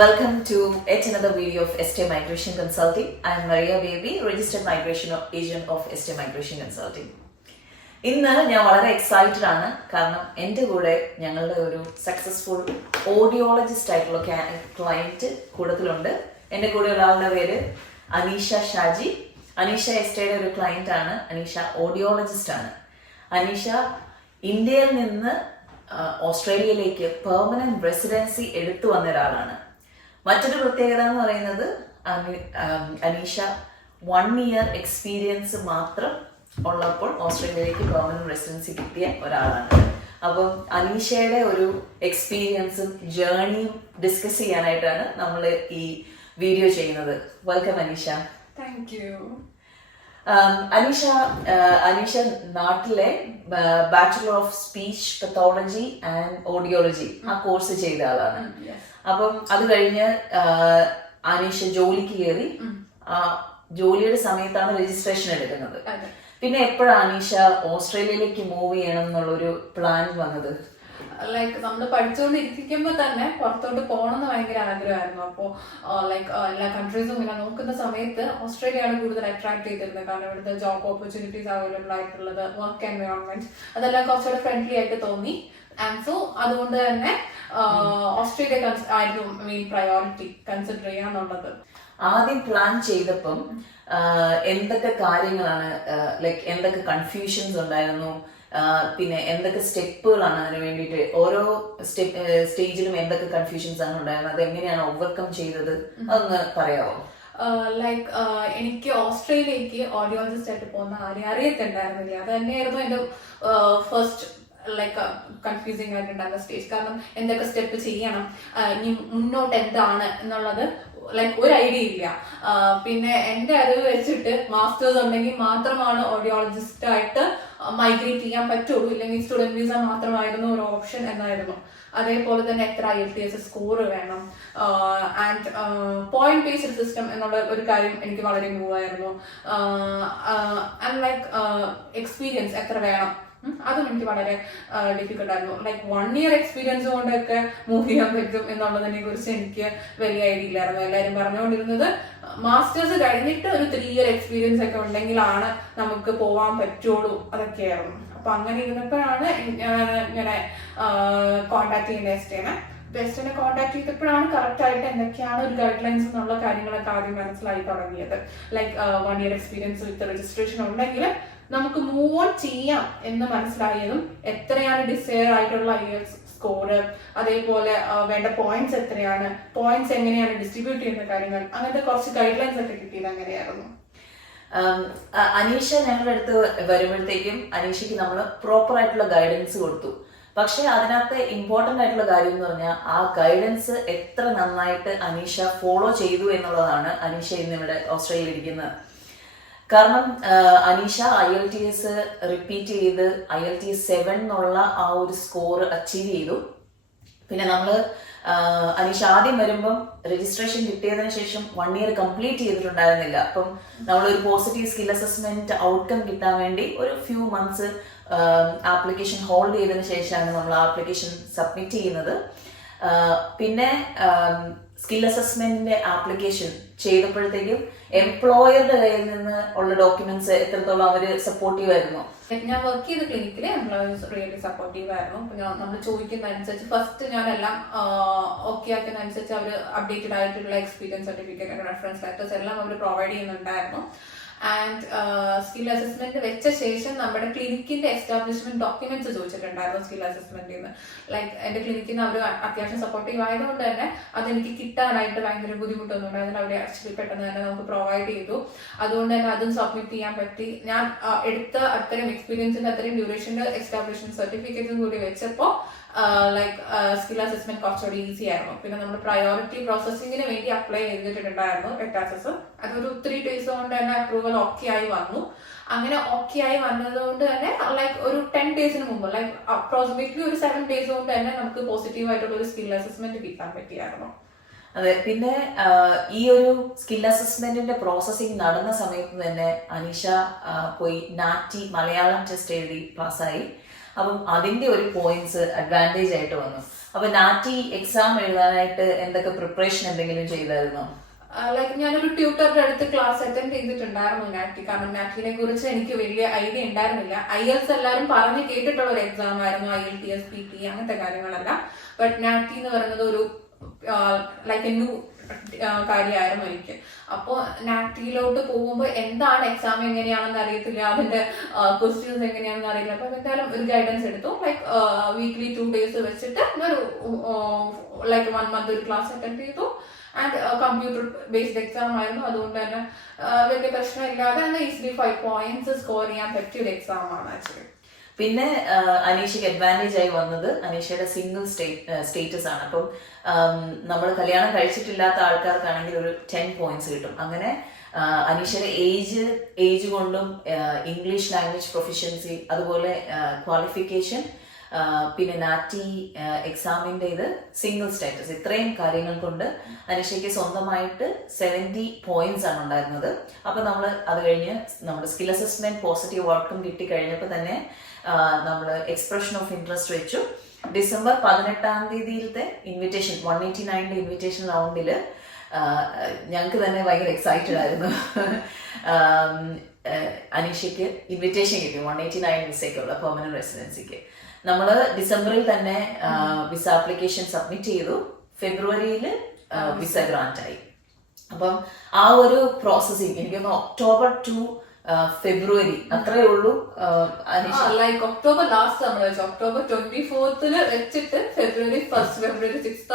Welcome to yet another video of ST Migration Consulting. I am Maria Baby, Registered Migration Agent of ST Migration Consulting. ഇന്ന് ഞാൻ വളരെ excited ആണ് കാരണം എൻ്റെ കൂടെ ഞങ്ങളുടെ ഒരു സക്സസ്ഫുൾ ഓഡിയോളജിസ്റ്റ് ആയിട്ടുള്ള ക്ലയൻറ്റ് കൂട്ടത്തിലുണ്ട്. എൻ്റെ കൂടെയുള്ള ആളുടെ പേര് അനീഷ ഷാജി. അനീഷ എസ്റ്റയുടെ ഒരു ക്ലയന്റ് ആണ്. അനീഷ ഓഡിയോളജിസ്റ്റ് ആണ്. അനീഷ ഇന്ത്യയിൽ നിന്ന് ഓസ്ട്രേലിയയിലേക്ക് പെർമനന്റ് റെസിഡൻസി എടുത്തു വന്ന ഒരാളാണ്. മറ്റൊരു പ്രത്യേകത എന്ന് പറയുന്നത് അനീഷ 1 year എക്സ്പീരിയൻസ് മാത്രം ഉള്ളപ്പോൾ ഓസ്ട്രേലിയയിലേക്ക് പെർമനന്റ് റെസിഡൻസി കിട്ടിയ ഒരാളാണ്. അപ്പം അനീഷയുടെ ഒരു എക്സ്പീരിയൻസും ജേർണിയും ഡിസ്കസ് ചെയ്യാനായിട്ടാണ് നമ്മൾ ഈ വീഡിയോ ചെയ്യുന്നത്. Welcome Aneesha. Thank you. Aneesha നാട്ടിലെ bachelor of speech pathology and audiology ആ കോഴ്സ് ചെയ്ത ആളാണ്. അപ്പം അത് കഴിഞ്ഞ് അനീഷ ജോലിക്ക് കയറി. ജോലിയുടെ സമയത്താണ് രജിസ്ട്രേഷൻ എടുക്കുന്നത്. പിന്നെ എപ്പോഴാണ് അനീഷ ഓസ്ട്രേലിയയിലേക്ക് മൂവ് ചെയ്യണം എന്നുള്ളൊരു പ്ലാൻ വന്നത്? ലൈക്ക് നമ്മൾ പഠിച്ചുകൊണ്ടിരിക്കുമ്പോൾ തന്നെ പുറത്തോട്ട് പോകണമെന്ന് ഭയങ്കര ആഗ്രഹമായിരുന്നു. അപ്പോൾ ലൈക്ക് എല്ലാ കൺട്രീസും ഇങ്ങനെ നോക്കുന്ന സമയത്ത് ഓസ്ട്രേലിയയാണ് കൂടുതൽ അട്രാക്ട് ചെയ്തിരുന്നത്. കാരണം ഇവിടുത്തെ ജോബ് ഓപ്പർച്യൂണിറ്റീസ് അവൈലബിൾ ആയിട്ടുള്ളത്, വർക്ക് എൻവയോൺമെന്റ് അതെല്ലാം കുറച്ചുകൂടെ ഫ്രണ്ട്ലി ആയിട്ട് തോന്നി. ആൻഡ് സോ അതുകൊണ്ട് തന്നെ ഓസ്ട്രേലിയ ആയിരുന്നു മെയിൻ പ്രയോറിറ്റി കൺസിഡർ ചെയ്യാന്നുള്ളത്. ആദ്യം പ്ലാൻ ചെയ്തപ്പം എന്തൊക്കെ കാര്യങ്ങളാണ്, ലൈക്ക് എന്തൊക്കെ കൺഫ്യൂഷൻസ് ഉണ്ടായിരുന്നു, പിന്നെ എന്തൊക്കെ സ്റ്റെപ്പുകളാണ് അതിന് വേണ്ടിയിട്ട്, ഓരോ സ്റ്റേജിലും എന്തൊക്കെ കൺഫ്യൂഷൻസ് ആണ് ഉണ്ടായിരുന്നത്, അത് എങ്ങനെയാണ് ഓവർകം ചെയ്തത്, അതൊന്ന് പറയാമോ? ലൈക്ക് എനിക്ക് ഓസ്ട്രേലിയക്ക് ഓഡിയോളജിസ്റ്റ് ആയിട്ട് പോകുന്ന ആരെയും അറിയത്തുണ്ടായിരുന്നില്ല. അത് തന്നെയായിരുന്നു എന്റെ ഫസ്റ്റ് ലൈക്ക് കൺഫ്യൂസിങ് ആയിട്ടുണ്ടായിരുന്ന സ്റ്റേജ്. കാരണം എന്തൊക്കെ സ്റ്റെപ്പ് ചെയ്യണം, ഇനി മുന്നോട്ട് എന്താണ് എന്നുള്ളത് ലൈക്ക് ഒരു ഐഡിയ ഇല്ല. പിന്നെ എന്റെ അറിവ് വെച്ചിട്ട് മാസ്റ്റേഴ്സ് ഉണ്ടെങ്കിൽ മാത്രമാണ് ഓഡിയോളജിസ്റ്റ് ആയിട്ട് മൈഗ്രേറ്റ് ചെയ്യാൻ പറ്റുള്ളൂ, ഇല്ലെങ്കിൽ സ്റ്റുഡന്റ് വിസ മാത്രമായിരുന്നു ഒരു ഓപ്ഷൻ എന്നായിരുന്നു. അതേപോലെ തന്നെ എത്ര IELTS സ്കോർ വേണം, ആൻഡ് പോയിന്റ് ബേസ്ഡ് സിസ്റ്റം എന്നുള്ള ഒരു കാര്യം എനിക്ക് വളരെ ന്യൂ ആയിരുന്നു. ആൻഡ് ലൈക്ക് എക്സ്പീരിയൻസ് എത്ര വേണം, അതും എനിക്ക് വളരെ ഡിഫിക്കൽട്ട് ആയിരുന്നു. ലൈക്ക് 1 year എക്സ്പീരിയൻസ് കൊണ്ടൊക്കെ മൂവ് ചെയ്യാൻ പറ്റും എന്നുള്ളതിനെ കുറിച്ച് എനിക്ക് വലിയ ഐഡിയ ഇല്ലായിരുന്നു. എല്ലാവരും പറഞ്ഞുകൊണ്ടിരുന്നത് മാസ്റ്റേഴ്സ് കഴിഞ്ഞിട്ട് ഒരു 3 year എക്സ്പീരിയൻസ് ഒക്കെ ഉണ്ടെങ്കിലാണ് നമുക്ക് പോവാൻ പറ്റുള്ളൂ, അതൊക്കെയായിരുന്നു. അപ്പൊ അങ്ങനെ ഇരുന്നപ്പോഴാണ് ഇങ്ങനെ കോണ്ടാക്ട് ചെയ്യുന്ന ബെസ്റ്റിനെ കോണ്ടാക്ട് ചെയ്തപ്പോഴാണ് കറക്റ്റ് ആയിട്ട് എന്തൊക്കെയാണ് ഒരു ഗൈഡ് ലൈൻസ് എന്നുള്ള കാര്യങ്ങളൊക്കെ ആദ്യം മനസ്സിലായി തുടങ്ങിയത്. ലൈക്ക് 1 year എക്സ്പീരിയൻസ് വിത്ത് രജിസ്ട്രേഷൻ ഉണ്ടെങ്കിൽ നമുക്ക് മൂവ് ഓൺ ചെയ്യാം എന്ന് മനസ്സിലായതും, എത്രയാണ് ഡിസയർ ആയിട്ടുള്ള IELTS സ്കോർ, അതേപോലെ വേണ്ട പോയിന്റ്സ് എത്രയാണ്, പോയിന്റ്സ് എങ്ങനെയാണ് ഡിസ്ട്രിബ്യൂട്ട് ചെയ്യുന്ന കാര്യങ്ങൾ, അങ്ങനത്തെ കുറച്ച് ഗൈഡ് ലൈൻസ് ഒക്കെ കിട്ടിയത് അങ്ങനെയായിരുന്നു. അനീഷ ഞങ്ങളുടെ അടുത്ത് വരുമ്പോഴത്തേക്കും അനീഷയ്ക്ക് നമ്മൾ പ്രോപ്പർ ആയിട്ടുള്ള ഗൈഡൻസ് കൊടുത്തു. പക്ഷെ അതിനകത്ത് ഇമ്പോർട്ടന്റ് ആയിട്ടുള്ള കാര്യം എന്ന് പറഞ്ഞാൽ ആ ഗൈഡൻസ് എത്ര നന്നായിട്ട് അനീഷ ഫോളോ ചെയ്തു എന്നുള്ളതാണ് അനീഷ ഇന്നിവിടെ ഓസ്ട്രേലിയയിൽ ഇരിക്കുന്നത്. കാരണം അനീഷ IELTS റിപ്പീറ്റ് ചെയ്ത് IELTS 7 എന്നുള്ള ആ ഒരു സ്കോർ അച്ചീവ് ചെയ്തു. പിന്നെ നമ്മള് അനീഷ ആദ്യം വരുമ്പം രജിസ്ട്രേഷൻ കിട്ടിയതിനു ശേഷം 1 year കംപ്ലീറ്റ് ചെയ്തിട്ടുണ്ടായിരുന്നില്ല. അപ്പം നമ്മളൊരു പോസിറ്റീവ് സ്കിൽ അസസ്മെന്റ് ഔട്ട്കം കിട്ടാൻ വേണ്ടി ഒരു ഫ്യൂ മന്ത്സ് ആപ്ലിക്കേഷൻ ഹോൾഡ് ചെയ്തതിനു ശേഷമാണ് നമ്മൾ ആപ്ലിക്കേഷൻ സബ്മിറ്റ് ചെയ്യുന്നത്. പിന്നെ സ്കിൽ അസസ്മെന്റിന്റെ ആപ്ലിക്കേഷൻ ചെയ്തപ്പോഴത്തേക്കും എംപ്ലോയറുടെ കയ്യിൽ നിന്ന് ഉള്ള ഡോക്യുമെന്റ്സ് എത്രത്തോളം അവര് സപ്പോർട്ടീവ് ആയിരുന്നു? ഞാൻ വർക്ക് ചെയ്ത ക്ലിനിക്കില് എംപ്ലോയീസ് റിയലി സപ്പോർട്ടീവ് ആയിരുന്നു. നമ്മൾ ചോദിക്കുന്ന അനുസരിച്ച് ഫസ്റ്റ് ഞാനെല്ലാം ഓക്കെ ആക്കുന്ന അനുസരിച്ച് അവർ അപ്ഡേറ്റഡ് ആയിട്ടുള്ള എക്സ്പീരിയൻസ് സർട്ടിഫിക്കറ്റ്, റെഫറൻസ് ലെറ്റേഴ്സ് എല്ലാം അവർ പ്രൊവൈഡ് ചെയ്യുന്നുണ്ടായിരുന്നു. ആൻഡ് സ്കിൽ അസസ്മെന്റ് വെച്ച ശേഷം നമ്മുടെ ക്ലിനിക്കിന്റെ എസ്റ്റാബ്ലിഷ്മെന്റ് ഡോക്യുമെന്റ്സ് ചോദിച്ചിട്ടുണ്ടായിരുന്നു സ്കിൽ അസസ്മെന്റിൽ നിന്ന്. ലൈക്ക് എന്റെ ക്ലിനിക്കിൽ നിന്ന് അവർ അത്യാവശ്യം സപ്പോർട്ടീവ് ആയതുകൊണ്ട് തന്നെ അതെനിക്ക് കിട്ടാനായിട്ട് ഭയങ്കര ബുദ്ധിമുട്ടൊന്നും ഉണ്ടായിരുന്നു. അവർ ആക്ച്വലി പെട്ടെന്ന് തന്നെ നമുക്ക് പ്രൊവൈഡ് ചെയ്തു. അതുകൊണ്ട് തന്നെ അതും സബ്മിറ്റ് ചെയ്യാൻ പറ്റി. ഞാൻ എടുത്ത അത്രയും എക്സ്പീരിയൻസിന്റെ അത്രയും ഡ്യൂറേഷന്റെ എസ്റ്റാബ്ലിഷ്മെന്റ് സർട്ടിഫിക്കറ്റും കൂടി വെച്ചപ്പോൾ ലൈക്ക് സ്കിൽ അസസ്മെന്റ് കുറച്ചുകൂടി ഈസി ആയിരുന്നു. പിന്നെ നമ്മൾ പ്രയോറിറ്റി പ്രോസസ്സിങ്ങിന് വേണ്ടി അപ്ലൈ ചെയ്തിട്ടുണ്ടായിരുന്നു ടെക്സാസസ്. അതൊരു 3 days കൊണ്ട് തന്നെ അപ്രൂവൽ ഓക്കെ ആയി വന്നു. അങ്ങനെ ഓക്കെ ആയി വന്നത് കൊണ്ട് തന്നെ ലൈക്ക് ഒരു 10 days മുമ്പ്, ലൈക്ക് അപ്രോക്സിമേറ്റ്ലി ഒരു 7 days കൊണ്ട് തന്നെ നമുക്ക് പോസിറ്റീവ് ആയിട്ടുള്ള ഒരു സ്കിൽ അസസ്മെന്റ് കിട്ടാൻ പറ്റിയായിരുന്നു. അതെ. പിന്നെ ഈ ഒരു സ്കിൽ അസസ്മെന്റിന്റെ പ്രോസസ്സിംഗ് നടന്ന സമയത്ത് തന്നെ അനീഷ പോയി നാറ്റി മലയാളം ടെസ്റ്റ് എഴുതി പാസ്സായി. അപ്പം അതിന്റെ ഒരു പോയിന്റ്സ് അഡ്വാൻറ്റേജ് ആയിട്ട് വന്നു. അപ്പൊ നാറ്റി എക്സാം എഴുതാനായിട്ട് എന്തൊക്കെ പ്രിപ്പറേഷൻ എന്തെങ്കിലും ചെയ്തായിരുന്നോ? ലൈക്ക് ഞാനൊരു ട്യൂട്ടറുടെ അടുത്ത് ക്ലാസ് അറ്റൻഡ് ചെയ്തിട്ടുണ്ടായിരുന്നു നാറ്റി. കാരണം നാറ്റിനെ കുറിച്ച് എനിക്ക് വലിയ ഐഡിയ ഉണ്ടായിരുന്നില്ല. IELTS എല്ലാവരും പറഞ്ഞു കേട്ടിട്ടുള്ള ഒരു എക്സാം ആയിരുന്നു, IELTS, PT അങ്ങനത്തെ കാര്യങ്ങളല്ല. ബട്ട് നാറ്റി എന്ന് പറയുന്നത് ഒരു ലൈക്ക് എ ന്യൂ കാര്യമായിരുന്നു എനിക്ക്. അപ്പോ നാറ്റിയിലോട്ട് പോകുമ്പോൾ എന്താണ് എക്സാം എങ്ങനെയാണെന്ന് അറിയത്തില്ല, അതിന്റെ ക്വസ്റ്റ്യൻസ് എങ്ങനെയാണെന്ന് അറിയില്ല. അപ്പൊ എന്തായാലും ഒരു ഗൈഡൻസ് എടുത്തു. ലൈക്ക് വീക്ക്ലി 2 days വെച്ചിട്ട് ഒരു ലൈക്ക് 1 month ഒരു ക്ലാസ് അറ്റൻഡ് ചെയ്തു. ആൻഡ് കമ്പ്യൂട്ടർ ബേസ്ഡ് എക്സാം ആയിരുന്നു. അതുകൊണ്ട് തന്നെ വലിയ പ്രശ്നമില്ലാതെ തന്നെ ഈസിലി 5 points സ്കോർ ചെയ്യാൻ പറ്റിയ ഒരു എക്സാം ആണ് ആക്ച്വലി. പിന്നെ അനീഷയ്ക്ക് അഡ്വാൻറ്റേജ് ആയി വന്നത് അനീഷയുടെ സിംഗിൾ സ്റ്റേറ്റസ് ആണ്. അപ്പം നമ്മൾ കല്യാണം കഴിച്ചിട്ടില്ലാത്ത ആൾക്കാർക്കാണെങ്കിൽ ഒരു 10 points കിട്ടും. അങ്ങനെ അനീഷയുടെ ഏജ് കൊണ്ടും ഇംഗ്ലീഷ് ലാംഗ്വേജ് പ്രൊഫിഷ്യൻസി, അതുപോലെ ക്വാളിഫിക്കേഷൻ, പിന്നെ നാറ്റി എക്സാമിന്റെ ഇത് സിംഗിൾ സ്റ്റാറ്റസ്, ഇത്രയും കാര്യങ്ങൾ കൊണ്ട് അനീഷയ്ക്ക് സ്വന്തമായിട്ട് 70 points ആണ് ഉണ്ടായിരുന്നത്. അപ്പൊ നമ്മൾ അത് കഴിഞ്ഞ് നമ്മുടെ സ്കിൽ അസസ്മെന്റ് പോസിറ്റീവ് ഔട്ട്കം കിട്ടി കഴിഞ്ഞപ്പോൾ തന്നെ നമ്മൾ എക്സ്പ്രഷൻ ഓഫ് ഇൻട്രസ്റ്റ് വെച്ചു. ഡിസംബർ 18 ഇൻവിറ്റേഷൻ 189 ഇൻവിറ്റേഷൻ റൗണ്ടില് ഞങ്ങൾക്ക് തന്നെ ഭയങ്കര എക്സൈറ്റഡ് ആയിരുന്നു. അനീഷയ്ക്ക് ഇൻവിറ്റേഷൻ കിട്ടി 189 വിസയ്ക്കുള്ള പെർമനന്റ് റെസിഡൻസിക്ക്. നമ്മൾ ഡിസംബറിൽ തന്നെ വിസ ആപ്ലിക്കേഷൻ സബ്മിറ്റ് ചെയ്തു. ഫെബ്രുവരിയിൽ വിസ ഗ്രാന്റ് ആയി. അപ്പം ആ ഒരു പ്രോസസ്സിങ് എനിക്കൊന്ന് ഒക്ടോബർ ടു ഫെബ്രുവരി അത്രേ ഉള്ളൂ. ലൈക്ക് ഒക്ടോബർ ലാസ്റ്റ് നമ്മൾ വെച്ചു. ഒക്ടോബർ 24th വെച്ചിട്ട് ഫെബ്രുവരി 6th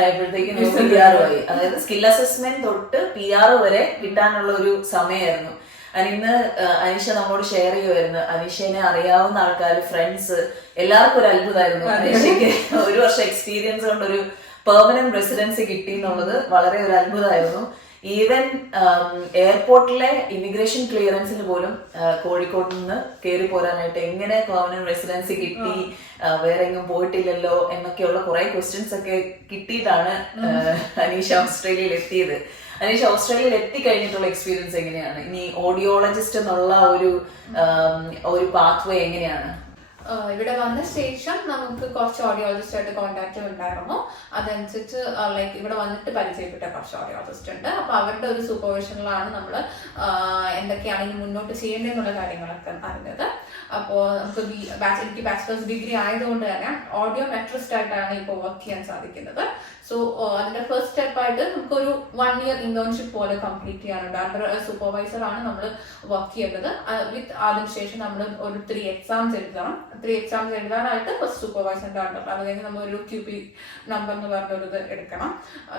ആയപ്പോഴത്തേക്കും PR ആയി. അതായത് സ്കിൽ അസസ്മെന്റ് തൊട്ട് PR വരെ കിട്ടാനുള്ള ഒരു സമയമായിരുന്നു. ഇന്ന് അനീഷ നമ്മോട് ഷെയർ ചെയ്യുമായിരുന്നു. അനീഷനെ അറിയാവുന്ന ആൾക്കാർ, ഫ്രണ്ട്സ്, എല്ലാവർക്കും ഒരു അത്ഭുതമായിരുന്നു. അനീഷയ്ക്ക് 1 വർഷം എക്സ്പീരിയൻസ് കൊണ്ട് ഒരു പെർമനന്റ് റെസിഡൻസി കിട്ടി എന്നുള്ളത് വളരെ ഒരു അത്ഭുതമായിരുന്നു. ഈവൻ എയർപോർട്ടിലെ ഇമിഗ്രേഷൻ ക്ലിയറൻസിൽ പോലും കോഴിക്കോട് നിന്ന് കയറി പോരാനായിട്ട് എങ്ങനെ പെർമനന്റ് റെസിഡൻസി കിട്ടി, വേറെ എങ്ങും പോയിട്ടില്ലല്ലോ എന്നൊക്കെയുള്ള കുറെ ക്വസ്റ്റ്യൻസ് ഒക്കെ കിട്ടിയിട്ടാണ് അനീഷ ഓസ്ട്രേലിയയിൽ എത്തിയത്. അനീഷ ഓസ്ട്രേലിയയിൽ എത്തിക്കഴിഞ്ഞിട്ടുള്ള എക്സ്പീരിയൻസ് എങ്ങനെയാണ്? ഇനി ഓഡിയോളജിസ്റ്റ് എന്നുള്ള ഒരു പാത്വേ എങ്ങനെയാണ്? ഇവിടെ വന്ന ശേഷം നമുക്ക് കുറച്ച് ഓഡിയോളജിസ്റ്റ് ആയിട്ട് കോൺടാക്ട് ഉണ്ടായിരുന്നു. അതനുസരിച്ച് ലൈക്ക് ഇവിടെ വന്നിട്ട് പരിചയപ്പെട്ട കുറച്ച് ഓഡിയോളജിസ്റ്റ് ഉണ്ട്. അപ്പൊ അവരുടെ ഒരു സൂപ്പർവിഷനിലാണ് നമ്മൾ എന്തൊക്കെയാണ് ഇനി മുന്നോട്ട് ചെയ്യേണ്ടതെന്നുള്ള കാര്യങ്ങളൊക്കെ അറിഞ്ഞത്. അപ്പോൾ നമുക്ക് എനിക്ക് ബാച്ചിലേഴ്സ് ഡിഗ്രി ആയതുകൊണ്ട് തന്നെ ഓഡിയോ മെട്രിസ്റ്റ് ആയിട്ടാണ് ഇപ്പോൾ വർക്ക് ചെയ്യാൻ സാധിക്കുന്നത്. സോ അതിന്റെ ഫസ്റ്റ് സ്റ്റെപ്പ് ആയിട്ട് നമുക്ക് ഒരു 1 year ഇന്റേൺഷിപ്പ് പോലെ കംപ്ലീറ്റ് ചെയ്യാനുണ്ട്. അണ്ടർ സൂപ്പർവൈസർ ആണ് നമ്മൾ വർക്ക് ചെയ്യേണ്ടത്. അതിനുശേഷം നമ്മൾ ഒരു 3 exams എഴുതണം. 3 exams എഴുതാനായിട്ട് ഫസ്റ്റ് സൂപ്പർവൈസറിന്റെ അണ്ടർ, അത് കഴിഞ്ഞ് നമ്മൾ ഒരു QP നമ്പർ എന്ന് പറഞ്ഞൊരു എടുക്കണം.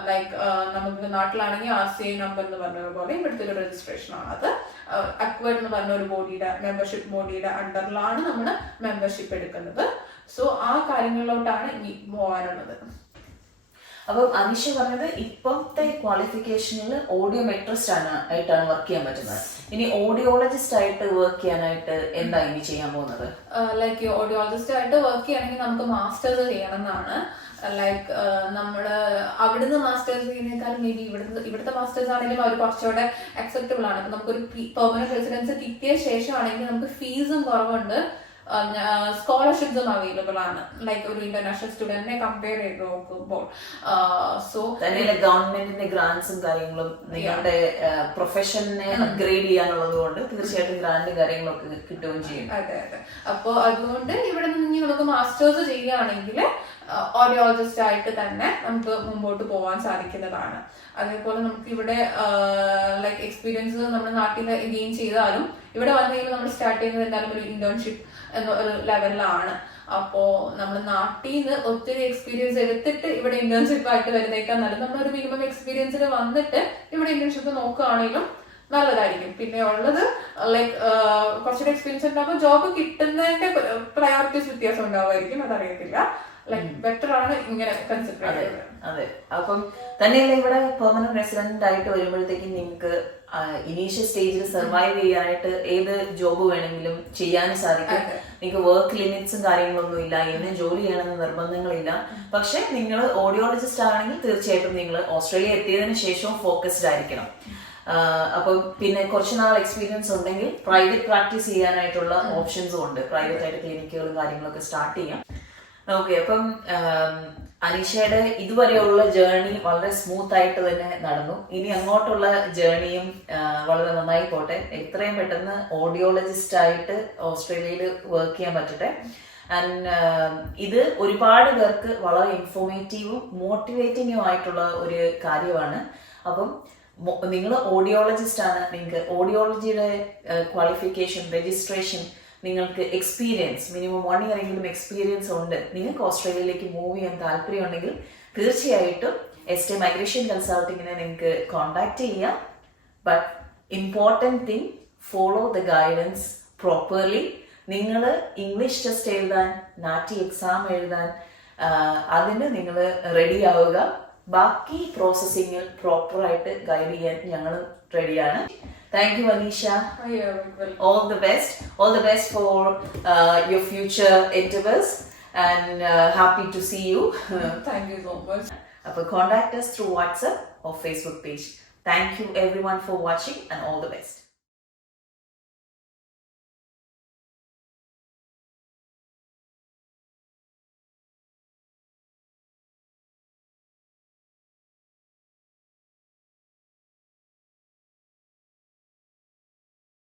ലൈക്ക് നമുക്ക് നാട്ടിലാണെങ്കിൽ RCI നമ്പർ എന്ന് പറഞ്ഞ പോലെ ഇവിടുത്തെ ഒരു രജിസ്ട്രേഷൻ ആണ്. അത് അക്വേർഡ് എന്ന് പറഞ്ഞ ഒരു ബോഡിയുടെ മെമ്പർഷിപ്പ് ബോഡിയുടെ അണ്ടറിലാണ് നമ്മൾ മെമ്പർഷിപ്പ് എടുക്കുന്നത്. സോ ആ കാര്യങ്ങളിലോട്ടാണ് ഇനി പോകാനുള്ളത്. അപ്പം അനീഷ പറഞ്ഞത് ഇപ്പോഴത്തെ ക്വാളിഫിക്കേഷനിൽ ഓഡിയോമെട്രിസ്റ്റ് ആയിട്ടാണ് വർക്ക് ചെയ്യാൻ പറ്റുന്നത്. ഇനി ഓഡിയോളജിസ്റ്റ് ആയിട്ട് വർക്ക് ചെയ്യാനായിട്ട് എന്താ ഇനി ചെയ്യാൻ പോകുന്നത്? ലൈക്ക് ഓഡിയോളജിസ്റ്റ് ആയിട്ട് വർക്ക് ചെയ്യണമെങ്കിൽ നമുക്ക് മാസ്റ്റേഴ്സ് ചെയ്യണം എന്നാണ്. ലൈക്ക് നമ്മള് അവിടുന്ന് മാസ്റ്റേഴ്സ് ചെയ്യുന്നേക്കാളും മേ ബി ഇവിടുത്തെ മാസ്റ്റേഴ്സ് ആണെങ്കിലും അവർ കുറച്ചുകൂടെ അക്സെപ്റ്റബിൾ ആണ്. നമുക്കൊരു പെർമനന്റ് റെസിഡൻസ് കിട്ടിയ ശേഷമാണെങ്കിൽ നമുക്ക് ഫീസും കുറവുണ്ട്, സ്കോളർഷിപ്സും അവൈലബിൾ ആണ്. ലൈക്ക് ഒരു ഇന്റർനാഷണൽ സ്റ്റുഡന്റിനെ കമ്പയർ ചെയ്ത് നോക്കുമ്പോൾ. സോ ഗവൺമെന്റിന്റെ ഗ്രാന്റ്സും കാര്യങ്ങളും നിങ്ങളുടെ പ്രൊഫഷനെ അപ്ഗ്രേഡ് ചെയ്യാനുള്ളത് കൊണ്ട് തീർച്ചയായിട്ടും ഗ്രാന്റ് കാര്യങ്ങളൊക്കെ കിട്ടുകയും ചെയ്യും. അതെ അതെ. അപ്പൊ അതുകൊണ്ട് ഇവിടെ നിന്ന് നമുക്ക് മാസ്റ്റേഴ്സ് ചെയ്യുകയാണെങ്കിൽ ഓഡിയോളജിസ്റ്റ് ആയിട്ട് തന്നെ നമുക്ക് മുമ്പോട്ട് പോകാൻ സാധിക്കുന്നതാണ്. അതേപോലെ നമുക്ക് ഇവിടെ ലൈക്ക് എക്സ്പീരിയൻസ് നമ്മുടെ നാട്ടിൽ ഗെയിൻ ചെയ്താലും ഇവിടെ വന്നെങ്കിൽ നമ്മൾ സ്റ്റാർട്ട് ചെയ്യുന്നത് എന്തായാലും ഒരു ഇന്റേൺഷിപ്പ് എന്ന ഒരു ലെവലിലാണ്. അപ്പോ നമ്മൾ നാട്ടിൽ നിന്ന് ഒത്തിരി എക്സ്പീരിയൻസ് എടുത്തിട്ട് ഇവിടെ ഇന്റേൺഷിപ്പ് ആയിട്ട് വരുന്നേക്കാൻ നല്ലത് നമ്മളൊരു മിനിമം എക്സ്പീരിയൻസിൽ വന്നിട്ട് ഇവിടെ ഇന്റേൺഷിപ്പ് നോക്കുകയാണെങ്കിലും നല്ലതായിരിക്കും. പിന്നെ ഉള്ളത് ലൈക്ക് കുറച്ചുകൂടെ എക്സ്പീരിയൻസ് ഉണ്ടാകുമ്പോൾ ജോബ് കിട്ടുന്നതിന്റെ പ്രയോറിറ്റീസ് വ്യത്യാസം ഉണ്ടാവുമായിരിക്കും, അതറിയത്തില്ല. ലൈക്ക് ബെറ്റർ ആണ് ഇങ്ങനെ കൺസിഡർ ചെയ്യുന്നത്. അതെ. അപ്പം തന്നെയല്ല ഇവിടെ പെർമനന്റ് റെസിഡന്റ് ആയിട്ട് വരുമ്പോഴത്തേക്കും നിങ്ങൾക്ക് ഇനീഷ്യൽ സ്റ്റേജിൽ സർവൈവ് ചെയ്യാനായിട്ട് ഏത് ജോബ് വേണമെങ്കിലും ചെയ്യാനും സാധിക്കും. നിങ്ങൾക്ക് വർക്ക് ലിമിറ്റ്സും കാര്യങ്ങളൊന്നും ഇല്ല, എങ്ങനെ ജോലി ചെയ്യണമെന്ന് നിർബന്ധങ്ങളില്ല. പക്ഷെ നിങ്ങൾ ഓഡിയോളജിസ്റ്റ് ആണെങ്കിൽ തീർച്ചയായിട്ടും നിങ്ങൾ ഓസ്ട്രേലിയ എത്തിയതിനു ശേഷവും ഫോക്കസ്ഡ് ആയിരിക്കണം. അപ്പം പിന്നെ കുറച്ച് നാൾ എക്സ്പീരിയൻസ് ഉണ്ടെങ്കിൽ പ്രൈവറ്റ് പ്രാക്ടീസ് ചെയ്യാനായിട്ടുള്ള ഓപ്ഷൻസും ഉണ്ട്. പ്രൈവറ്റ് ആയിട്ട് ക്ലിനിക്കുകളും കാര്യങ്ങളൊക്കെ സ്റ്റാർട്ട് ചെയ്യാം. ഓക്കെ, അപ്പം അനീഷയുടെ ഇതുവരെയുള്ള ജേർണി വളരെ സ്മൂത്ത് ആയിട്ട് തന്നെ നടന്നു. ഇനി അങ്ങോട്ടുള്ള ജേർണിയും വളരെ നന്നായി പോട്ടെ. എത്രയും പെട്ടെന്ന് ഓഡിയോളജിസ്റ്റ് ആയിട്ട് ഓസ്ട്രേലിയയിൽ വർക്ക് ചെയ്യാൻ പറ്റട്ടെ. ആൻഡ് ഇത് ഒരുപാട് പേർക്ക് വളരെ ഇൻഫോർമേറ്റീവും മോട്ടിവേറ്റിംഗും ആയിട്ടുള്ള ഒരു കാര്യമാണ്. അപ്പം നിങ്ങൾ ഓഡിയോളജിസ്റ്റ് ആണ്, നിങ്ങൾക്ക് ഓഡിയോളജിയുടെ ക്വാളിഫിക്കേഷൻ, രജിസ്ട്രേഷൻ, നിങ്ങൾക്ക് എക്സ്പീരിയൻസ് മിനിമം 1 year എങ്കിലും എക്സ്പീരിയൻസ് ഉണ്ട്, നിങ്ങൾക്ക് ഓസ്ട്രേലിയയിലേക്ക് മൂവ് ചെയ്യാൻ താല്പര്യം ഉണ്ടെങ്കിൽ തീർച്ചയായിട്ടും എസ്റ്റേ മൈഗ്രേഷൻ കൺസൾട്ടിങ്ങിനെ നിങ്ങൾക്ക് കോൺടാക്ട് ചെയ്യാം. But important thing, follow the guidance properly. നിങ്ങൾ ഇംഗ്ലീഷ് ടെസ്റ്റ് എഴുതാൻ, നാറ്റി എക്സാം എഴുതാൻ അതിന് നിങ്ങൾ റെഡി ആവുക. ബാക്കി പ്രോസസ്സിങ്ങിൽ പ്രോപ്പറായിട്ട് ഗൈഡ് ചെയ്യാൻ ഞങ്ങൾ റെഡിയാണ്. Thank you, Anisha. All the best. All the best for your future endeavors, and happy to see you. Thank you so much. Contact us through WhatsApp or Facebook page. Thank you everyone for watching, and all the best.